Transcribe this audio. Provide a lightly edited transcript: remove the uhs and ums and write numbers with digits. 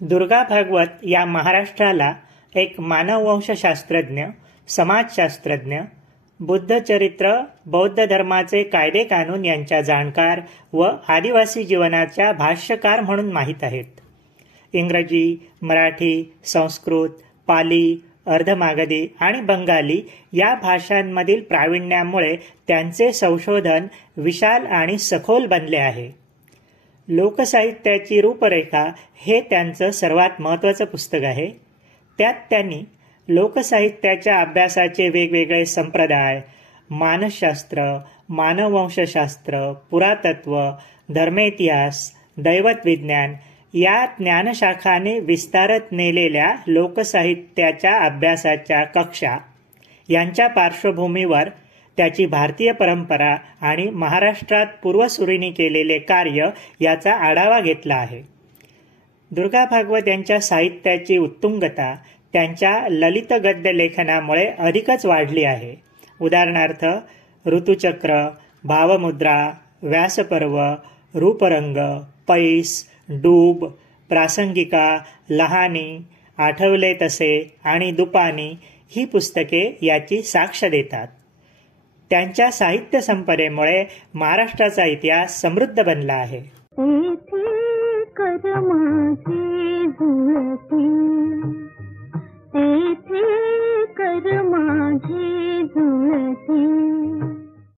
दुर्गा भागवत या महाराष्ट्राला एक मानववंशशास्त्रज्ञ, समाजशास्त्रज्ञ, बुद्धचरित्र, बौद्ध धर्माचे कायदे कानून यांच्या जाणकार व आदिवासी जीवनाच्या भाष्यकार म्हणून माहीत आहेत. इंग्रजी, मराठी, संस्कृत, पाली, अर्धमागधी आणि बंगाली या भाषांमधील प्रावीण्यामुळे त्यांचे संशोधन विशाल आणि सखोल बनले आहे. लोकसाहित्याची रूपरेखा हे त्यांचं सर्वात महत्त्वाचं पुस्तक आहे. त्यात त्यांनी लोकसाहित्याच्या अभ्यासाचे वेगवेगळे संप्रदाय, मानसशास्त्र, मानववंशशास्त्र, पुरातत्व, धर्मेतिहास, दैवत विज्ञान या ज्ञानशाखाने विस्तारत नेलेल्या लोकसाहित्याच्या अभ्यासाच्या कक्षा यांच्या पार्श्वभूमीवर त्याची भारतीय परंपरा आणि महाराष्ट्रात पूर्वसुरीने केलेले कार्य याचा आढावा घेतला आहे. दुर्गा भागवत यांच्या साहित्याची उत्तुंगता त्यांच्या ललित गद्य लेखनामुळे अधिकच वाढली आहे. उदाहरणार्थ ऋतुचक्र, भावमुद्रा, व्यासपर्व, रूपरंग, पैस, डूब, प्रासंगिका, लहानी, आठवले तसे आणि दुपानी ही पुस्तके याची साक्ष देतात. त्यांच्या साहित्य संपदेमुळे महाराष्ट्राचा इतिहास समृद्ध बनला आहे. कर माझे जुळते